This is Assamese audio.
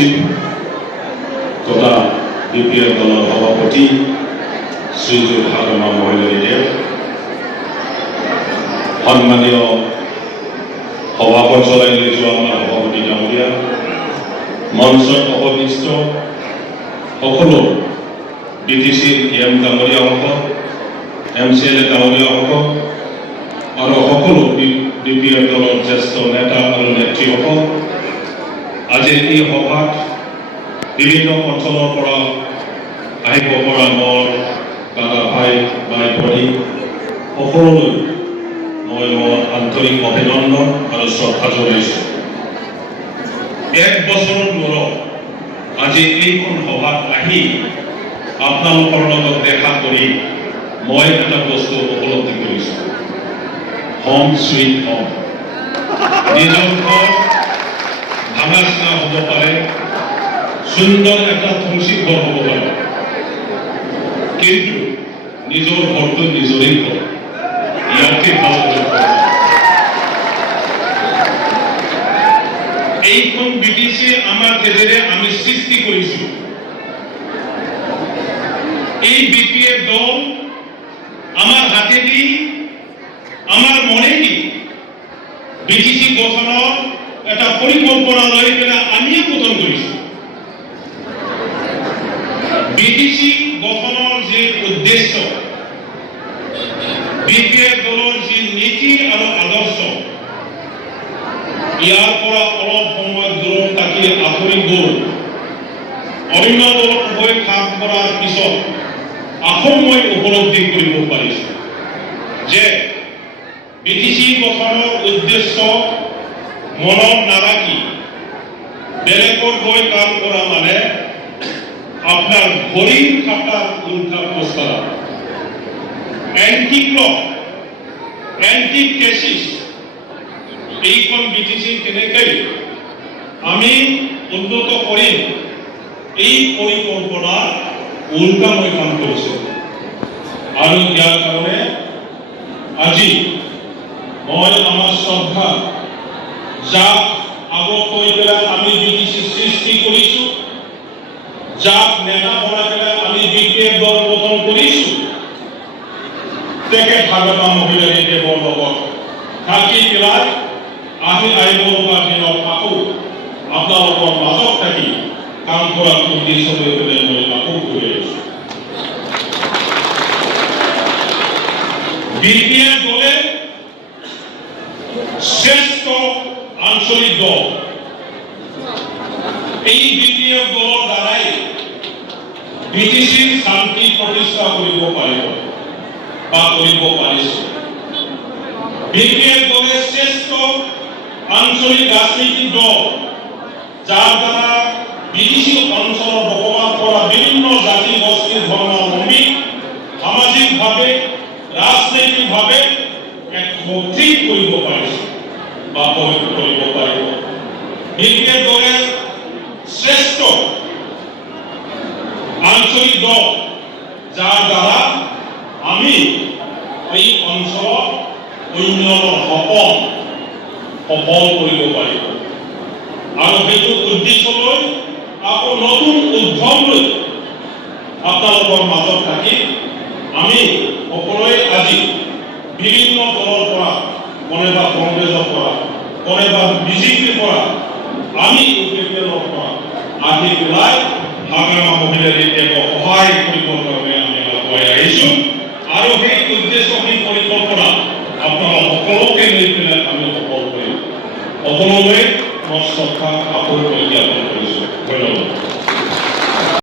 সচিব তথা বিপিএল দলৰ সভাপতি শ্ৰীযুত হাগমা মহিলাদেৱ, সন্মানীয় সভা পৰ্যায়লৈ লৈ যোৱা আমাৰ সভাপতি ডাঙৰীয়া, মঞ্চত উপবিষ্ট সকলো BTCৰ EM ডাঙৰীয়াসকল, MCLA ডাঙৰীয়াসকল আৰু সকলো BPL দলৰ জ্যেষ্ঠ নেতা আৰু নেত্ৰীসকল, আজি এই সভাত বিভিন্ন অঞ্চলৰ পৰা আহিব পৰা মোৰ দাদা ভাই ভনী সকলোলৈ মই মোৰ আন্তৰিক অভিনন্দন আৰু শ্ৰদ্ধা জনাইছোঁ। এক বছৰৰ মূৰত আজি এইখন সভাত আহি আপোনালোকৰ লগত দেখা কৰি মই এটা বস্তু উপলব্ধি কৰিছোঁ, হোম সুইট হোম। নিজৰ ঘৰ ভাঙা চিঙা হ'ব পাৰে, সুন্দৰ এটা তুলসী ঘৰ হ'ব পাৰে, কিন্তু নিজৰ ঘৰটো নিজৰেই ঘৰ, ইয়াকে ভাল কৰিব পাৰে। এইখন BTC আমাৰ তেজেৰে আমি সৃষ্টি কৰিছোঁ। এই BPL দল আমাৰ হাতেদি, আমাৰ মনেদি BTC গঠনৰ এটা পৰিকল্পনা লৈ পেলাই আমিয়ে গঠন কৰিছোঁ। BTC গঠনৰ যে উদ্দেশ্য, BPL দলৰ যি নীতি আৰু আদৰ্শ, ইয়াৰ পৰা অলপ সময় দূৰত থাকি আঁতৰি গ'ল। অন্য দলৰ হৈ কাম কৰাৰ পিছত আকৌ মই উপলব্ধি কৰিব পাৰিছোঁ যে BTC গঠনৰ উদ্দেশ্য মনত নাৰাখি বেলেগৰ হৈ কাম কৰা মানে আপনাৰ ঘড়িৰ কাটাৰ উল্টা প্ৰস্তাব, অ্যান্টি ক্লক, অ্যান্টি ক্ৰেসিস, এইখন BTC কেনেকৈ আমি উন্নত কৰিম, এই পৰিকল্পনা উল্টা মই কাম কৰিছোঁ। আৰু ইয়াৰ কাৰণে আজি মই আমাৰ শ্ৰদ্ধা যাক আগত কৈ পেলাই আমি BTC সৃষ্টি কৰিছোঁ, যাক নেতা বনাই পেলাই আমি BPL দল গঠন কৰিছোঁ, তেখেত হাগমা মহিলাদেৱৰ লগত থাকি পেলাই আহিব লগা দিনত আকৌ আপোনালোকৰ মাজত থাকি কাম কৰাৰ উদ্দেশ্য লৈ পেলাই মই আকৌ কৰি আছোঁ। BPL দলে শ্ৰেষ্ঠ আঞ্চলিক দল। এই BPL দলৰ দ্বাৰাই BTCৰ শান্তি প্ৰতিষ্ঠা কৰিব পাৰিব বা কৰিব পাৰিছে। BPL দলে শ্ৰেষ্ঠ আঞ্চলিক ৰাজনৈতিক দল, যাৰ দ্বাৰা BTC অঞ্চলৰ বসবাস কৰা বিভিন্ন জাতি গোষ্ঠীৰ ধৰ্মাৱলম্বী সামাজিকভাৱে ৰাজনৈতিকভাৱে এক মৈত্ৰী কৰিব পাৰিছে বা কৰিব পাৰিব। BPL দলে শ্ৰেষ্ঠ আঞ্চলিক দল, যাৰ দ্বাৰা আমি এই অঞ্চলত উন্নয়নৰ সফল কৰিব পাৰিব। আৰু সেইটো উদ্দেশ্যলৈ আকৌ নতুন উদ্যম লৈ আপোনালোকৰ মাজত থাকি আমি সকলোৱে আজি বিভিন্ন দলৰ পৰা, কোনোবা কংগ্ৰেছৰ পৰা, কোনোবা BJPৰ পৰা, আমি UPPৰ পৰা আহি পেলাই হাগমা মহিলাদেৱক সহায় কৰিবৰ কাৰণে আমি আগুৱাই আহিছোঁ। আৰু সেই উদ্দেশ্য, সেই পৰিকল্পনা আপোনালোক সকলোকে লৈ পেলাই আমি সফল কৰিম। সকলোলৈ মোৰ শ্ৰদ্ধা